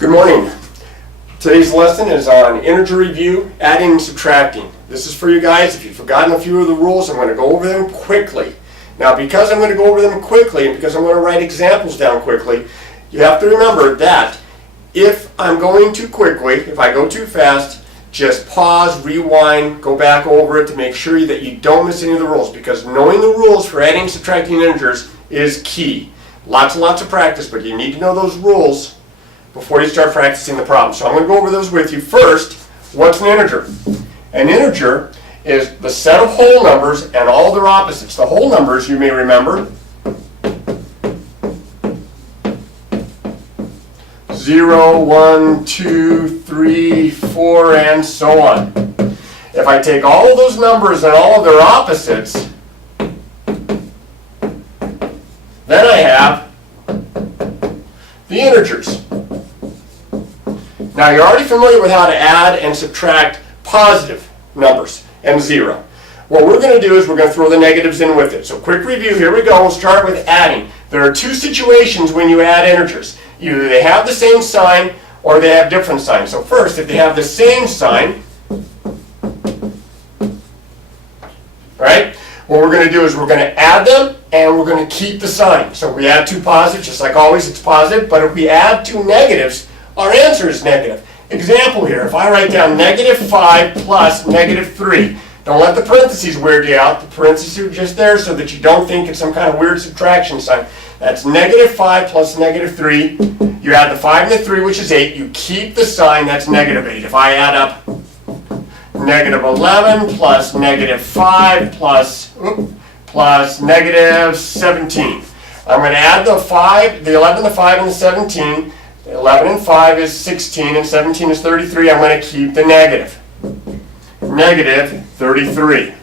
Good morning. Today's lesson is on integer review, adding and subtracting. This is for you guys. If you've forgotten a few of the rules, I'm going to go over them quickly. Now, because I'm going to go over them quickly and because I'm going to write examples down quickly, you have to remember that if I'm going too quickly, if I go too fast, just pause, rewind, go back over it to make sure that you don't miss any of the rules, because knowing the rules for adding and subtracting integers is key. Lots and lots of practice, but you need to know those rules before you start practicing the problem. So I'm going to go over those with you. First, what's an integer? An integer is the set of whole numbers and all their opposites. The whole numbers, you may remember, 0, 1, 2, 3, 4, and so on. If I take all of those numbers and all of their opposites, then I have the integers. Now, you're already familiar with how to add and subtract positive numbers and 0. What we're going to do is we're going to throw the negatives in with it. So quick review, here we go. We'll start with adding. There are two situations when you add integers. Either they have the same sign or they have different signs. So first, if they have the same sign, right, what we're going to do is we're going to add them and we're going to keep the sign. So if we add two positives, just like always, it's positive. But if we add two negatives, our answer is negative. Example here, if I write down -5 plus -3, don't let the parentheses weird you out. The parentheses are just there so that you don't think it's some kind of weird subtraction sign. That's -5 plus -3. You add the 5 and the 3, which is 8. You keep the sign, that's -8. If I add up -11 plus -5 plus -17. I'm going to add the 5, the 11, the 5, and the 17. 11 and 5 is 16, and 17 is 33. I'm going to keep the negative. -33.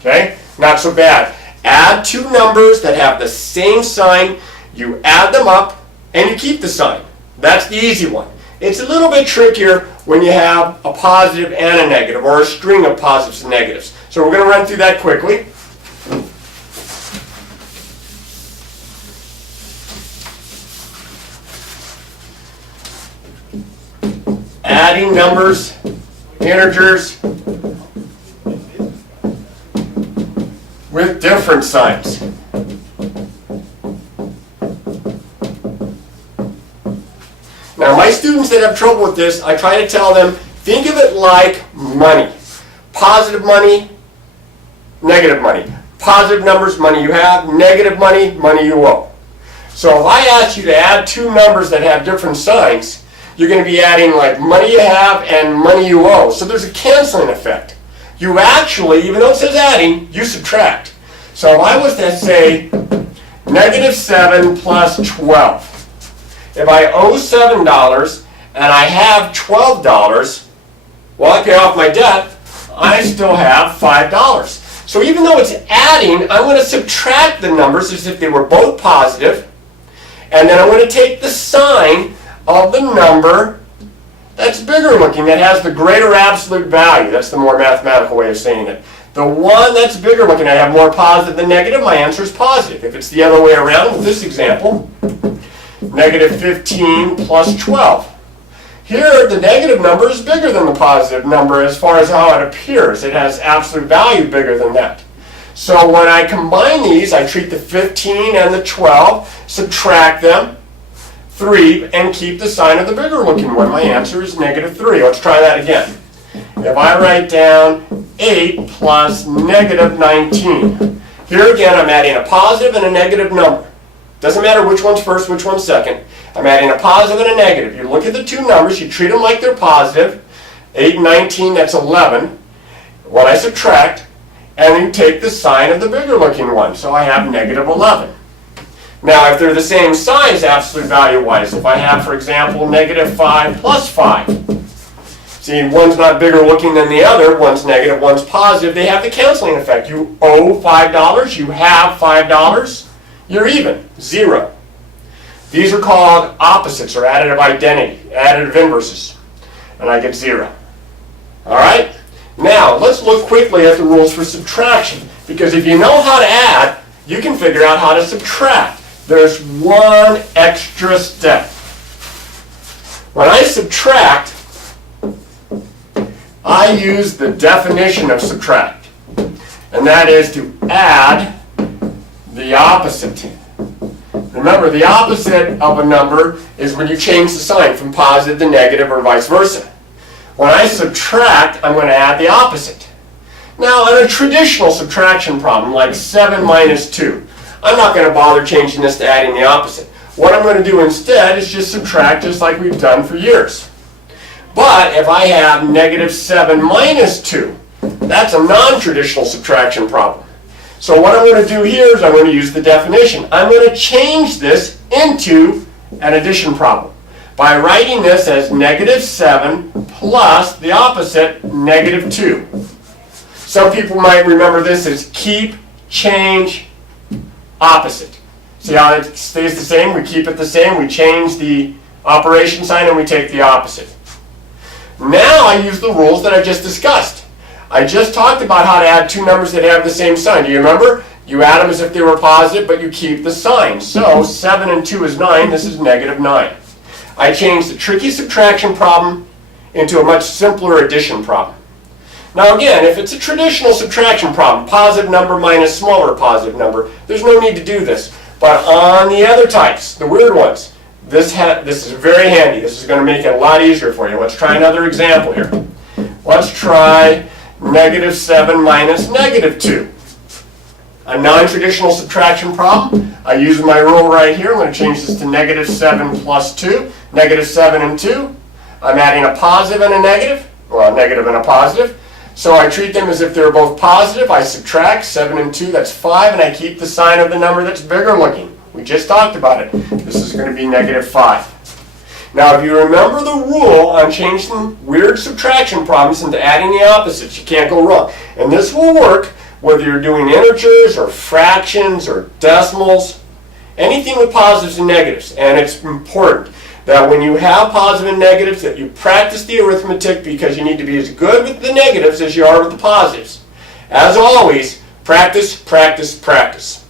Okay? Not so bad. Add two numbers that have the same sign. You add them up, and you keep the sign. That's the easy one. It's a little bit trickier when you have a positive and a negative, or a string of positives and negatives. So we're going to run through that quickly. Adding numbers, integers, with different signs. Now, my students that have trouble with this, I try to tell them, think of it like money. Positive money, negative money. Positive numbers, money you have. Negative money, money you owe. So if I ask you to add two numbers that have different signs, you're going to be adding like money you have and money you owe. So there's a canceling effect. You actually, even though it says adding, you subtract. So if I was to say -7 plus 12, if I owe $7 and I have $12, well, I pay off my debt, I still have $5. So even though it's adding, I'm going to subtract the numbers as if they were both positive, and then I'm going to take the sign of the number that's bigger looking, that has the greater absolute value. That's the more mathematical way of saying it. The one that's bigger looking, I have more positive than negative, my answer is positive. If it's the other way around, with this example, -15 plus 12. Here, the negative number is bigger than the positive number as far as how it appears. It has absolute value bigger than that. So when I combine these, I treat the 15 and the 12, subtract them, 3, and keep the sign of the bigger looking one. My answer is -3. Let's try that again. If I write down 8 plus -19, here again I'm adding a positive and a negative number. Doesn't matter which one's first, which one's second. I'm adding a positive and a negative. You look at the two numbers, you treat them like they're positive. 8 and 19, that's 11. When I subtract, and you take the sign of the bigger looking one. So I have -11. Now, if they're the same size, absolute value-wise, if I have, for example, -5 plus 5. See, one's not bigger looking than the other, one's negative, one's positive, they have the canceling effect. You owe $5, you have $5, you're even, 0. These are called opposites, or additive identity, additive inverses, and I get 0. All right? Now, let's look quickly at the rules for subtraction, because if you know how to add, you can figure out how to subtract. There's one extra step. When I subtract, I use the definition of subtract, and that is to add the opposite. Remember, the opposite of a number is when you change the sign from positive to negative or vice versa. When I subtract, I'm going to add the opposite. Now, in a traditional subtraction problem, like 7 minus 2, I'm not going to bother changing this to adding the opposite. What I'm going to do instead is just subtract, just like we've done for years. But if I have negative 7 minus 2, that's a non-traditional subtraction problem. So what I'm going to do here is I'm going to use the definition. I'm going to change this into an addition problem by writing this as negative 7 plus the opposite, negative 2. Some people might remember this as keep, change, opposite. See how it stays the same? We keep it the same. We change the operation sign and we take the opposite. Now I use the rules that I just discussed. I just talked about how to add two numbers that have the same sign. Do you remember? You add them as if they were positive, but you keep the sign. So 7 and 2 is 9. This is negative 9. I changed the tricky subtraction problem into a much simpler addition problem. Now again, if it's a traditional subtraction problem, positive number minus smaller positive number, there's no need to do this. But on the other types, the weird ones, this is very handy. This is going to make it a lot easier for you. Let's try another example here. Let's try negative 7 minus negative 2. A non-traditional subtraction problem. I use my rule right here. I'm going to change this to negative 7 plus 2. Negative 7 and 2. I'm adding a positive and a negative. Well, a negative and a positive. So I treat them as if they're both positive. I subtract 7 and 2, that's 5, and I keep the sign of the number that's bigger looking. We just talked about it. This is going to be negative 5. Now if you remember the rule on changing weird subtraction problems into adding the opposites, you can't go wrong. And this will work whether you're doing integers or fractions or decimals, anything with positives and negatives. And it's important that when you have positive and negatives that you practice the arithmetic, because you need to be as good with the negatives as you are with the positives. As always, practice, practice, practice.